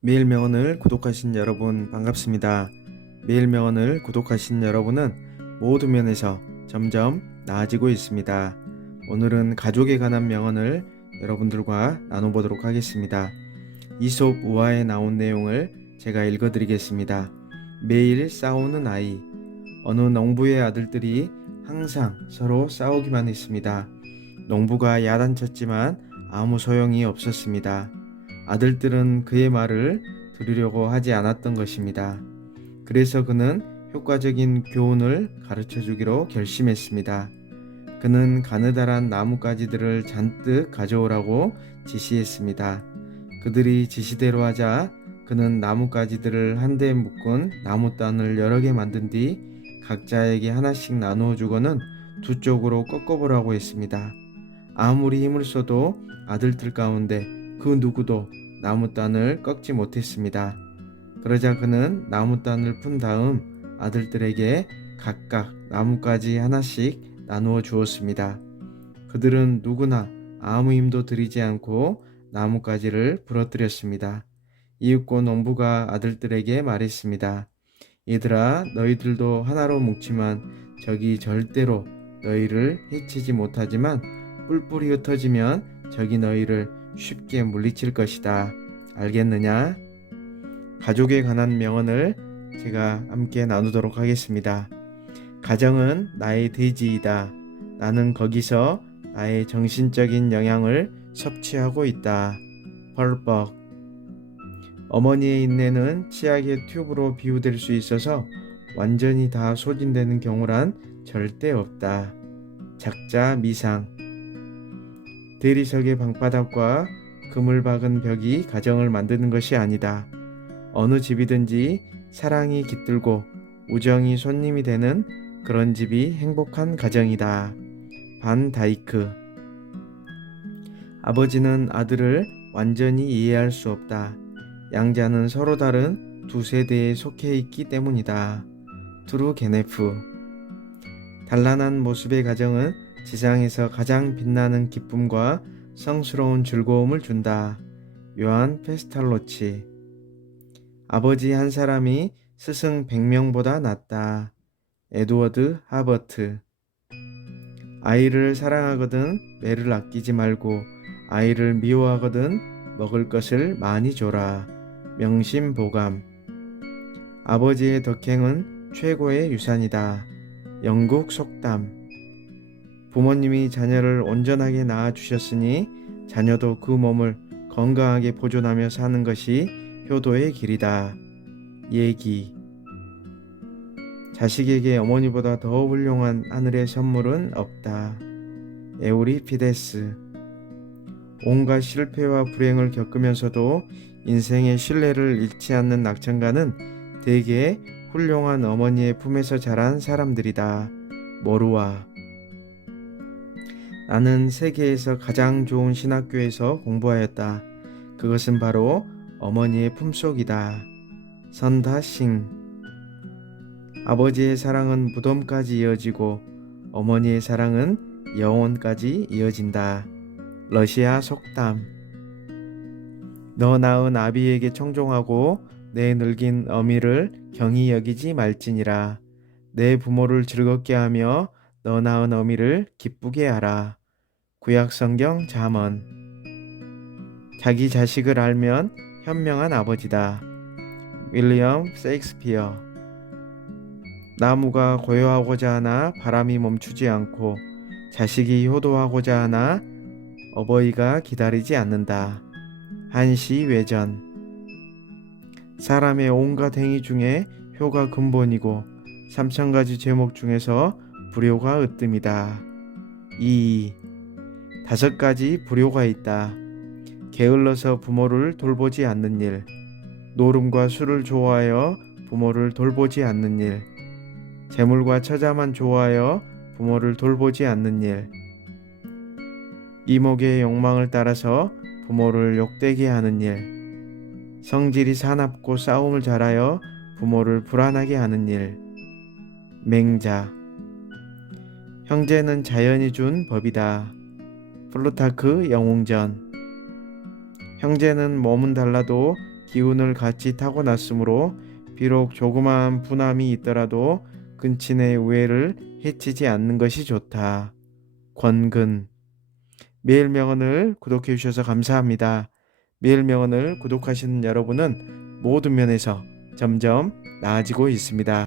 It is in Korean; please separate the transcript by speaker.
Speaker 1: 매일 명언을 구독하신 여러분 반갑습니다. 매일 명언을 구독하신 여러분은 모든 면에서 점점 나아지고 있습니다. 오늘은 가족에 관한 명언을 여러분들과 나눠보도록 하겠습니다. 이솝 우화에 나온 내용을 제가 읽어드리겠습니다. 매일 싸우는 아이. 어느 농부의 아들들이 항상 서로 싸우기만 했습니다. 농부가 야단쳤지만 아무 소용이 없었습니다. 아들들은 그의 말을 들으려고 하지 않았던 것입니다. 그래서 그는 효과적인 교훈을 가르쳐 주기로 결심했습니다. 그는 가느다란 나뭇가지들을 잔뜩 가져오라고 지시했습니다. 그들이 지시대로 하자 그는 나뭇가지들을 한데 묶은 나무단을 여러 개 만든 뒤 각자에게 하나씩 나누어 주고는 두 쪽으로 꺾어보라고 했습니다. 아무리 힘을 써도 아들들 가운데 그 누구도 나무 단을 꺾지 못했습니다. 그러자 그는 나무 단을 푼 다음 아들들에게 각각 나뭇가지 하나씩 나누어 주었습니다. 그들은 누구나 아무 힘도 들이지 않고 나뭇가지를 부러뜨렸습니다. 이윽고 농부가 아들들에게 말했습니다. 얘들아, 너희들도 하나로 뭉치만 적이 절대로 너희를 해치지 못하지만 뿔뿔이 흩어지면 적이 너희를 쉽게 물리칠 것이다. 알겠느냐? 가족에 관한 명언을 제가 함께 나누도록 하겠습니다. 가정은 나의 대지이다. 나는 거기서 나의 정신적인 영향을 섭취하고 있다. 펄벅. 어머니의 인내는 치약의 튜브로 비유될 수 있어서 완전히 다 소진되는 경우란 절대 없다. 작자 미상. 대리석의 방바닥과 그물 박은 벽이 가정을 만드는 것이 아니다. 어느 집이든지 사랑이 깃들고 우정이 손님이 되는 그런 집이 행복한 가정이다. 반 다이크. 아버지는 아들을 완전히 이해할 수 없다. 양자는 서로 다른 두 세대에 속해 있기 때문이다. 투르 게네프. 단란한 모습의 가정은 지상에서 가장 빛나는 기쁨과 성스러운 즐거움을 준다. 요한 페스탈로치. 아버지 한 사람이 스승 100명보다 낫다. 에드워드 하버트. 아이를 사랑하거든 매를 아끼지 말고 아이를 미워하거든 먹을 것을 많이 줘라. 명심보감. 아버지의 덕행은 최고의 유산이다. 영국 속담. 부모님이 자녀를 온전하게 낳아 주셨으니 자녀도 그 몸을 건강하게 보존하며 사는 것이 효도의 길이다. 얘기. 자식에게 어머니보다 더 훌륭한 하늘의 선물은 없다. 에우리피데스. 온갖 실패와 불행을 겪으면서도 인생의 신뢰를 잃지 않는 낙천가는 대개 훌륭한 어머니의 품에서 자란 사람들이다. 모루와. 나는 세계에서 가장 좋은 신학교에서 공부하였다. 그것은 바로 어머니의 품속이다. 선다싱. 아버지의 사랑은 무덤까지 이어지고 어머니의 사랑은 영혼까지 이어진다. 러시아 속담. 너 낳은 아비에게 청종하고 내 늙인 어미를 경히 여기지 말지니라. 내 부모를 즐겁게 하며 너 낳은 어미를 기쁘게 하라. 구약 성경 잠언. 자기 자식을 알면 현명한 아버지다. 윌리엄 세익스피어. 나무가 고요하고자 하나 바람이 멈추지 않고 자식이 효도하고자 하나 어버이가 기다리지 않는다. 한시 외전. 사람의 온갖 행위 중에 효가 근본이고 삼천 가지 제목 중에서 불효가 으뜸이다. 2. 다섯 가지 불효가 있다. 게을러서 부모를 돌보지 않는 일, 노름과 술을 좋아하여 부모를 돌보지 않는 일, 재물과 처자만 좋아하여 부모를 돌보지 않는 일, 이목의 욕망을 따라서 부모를 욕되게 하는 일, 성질이 사납고 싸움을 잘하여 부모를 불안하게 하는 일, 맹자. 형제는 자연이 준 법이다. 플루타크 영웅전. 형제는 몸은 달라도 기운을 같이 타고났으므로 비록 조그마한 분함이 있더라도 근친의 우애를 해치지 않는 것이 좋다. 권근 매일 명언을 구독해 주셔서 감사합니다. 매일 명언을 구독하시는 여러분은 모든 면에서 점점 나아지고 있습니다.